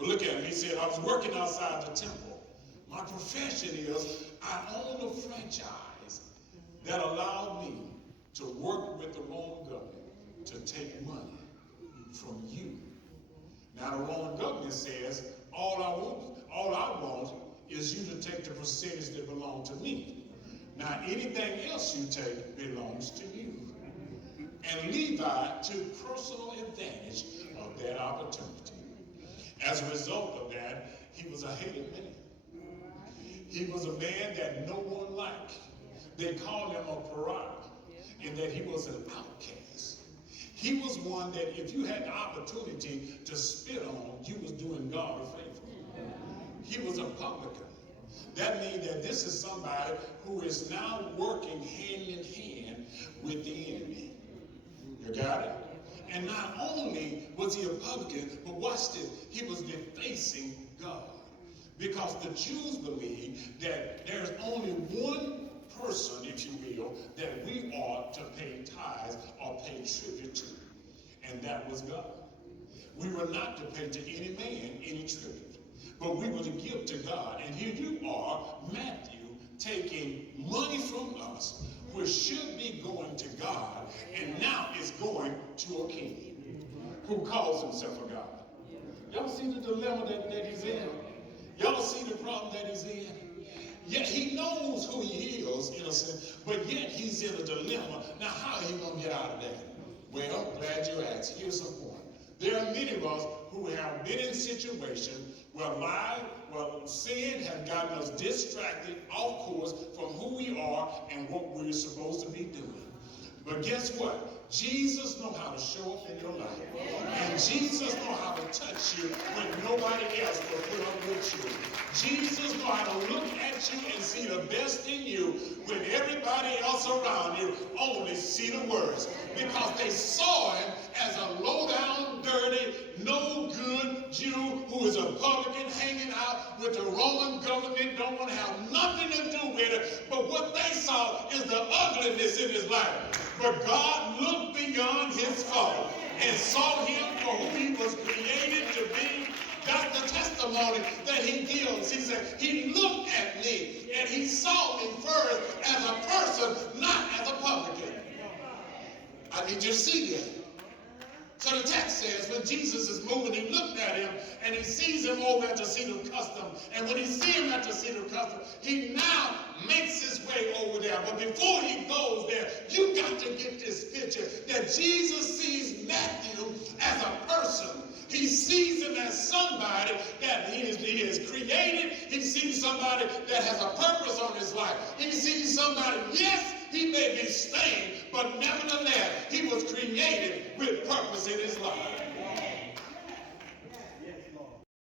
But look at him. He said, I was working outside the temple. My profession is I own a franchise that allowed me to work with the Roman government to take money from you. Now the Roman government says, all I want is you to take the percentage that belongs to me. Now anything else you take belongs to you. And Levi took personal advantage of that opportunity. As a result of that, he was a hated man. He was a man that no one liked. They called him a pariah, in that he was an outcast. He was one that if you had the opportunity to spit on, you was doing God a favor. He was a publican. That means that this is somebody who is now working hand in hand with the enemy. You got it? And not only was he a publican, but watch this, he was defacing God. Because the Jews believe that there's only one person, if you will, that we ought to pay tithes or pay tribute to. And that was God. We were not to pay to any man any tribute, but we were to give to God. And here you are, Matthew, taking money from us, which should be going to God, and now it's going to a king who calls himself a God. Y'all see the dilemma that he's in? Y'all see the problem that he's in? Yet he knows who he is, in a sense, but yet he's in a dilemma. Now, how are he going to get out of that? Well, glad you asked. Here's the point. There are many of us who have been in situations where sin has gotten us distracted, off course, from who we are and what we're supposed to be doing. But guess what? Jesus knows how to show up in your life. And Jesus knows how to touch you when nobody else will put up with you. Jesus knows how to look at you and see the best in you when everybody else around you only see the worst. Because they saw him as a low-down, dirty, no-good Jew who is a publican hanging out with the Roman government, don't want to have nothing to do with it. But what they saw is the ugliness in his life. But God looked beyond his fault and saw him for who he was created to be. That's the testimony that he gives. He said, he looked at me and he saw me first as a person, not as a publican. I need you to see that. So the text says when Jesus is moving, he looked at him and he sees him over at the seat of custom. And when he sees him at the seat of custom, he now makes his way over there. But before he goes there, you got to get this picture that Jesus sees Matthew as a person. He sees him as somebody that he is created. He sees somebody that has a purpose on his life. He sees somebody, yes,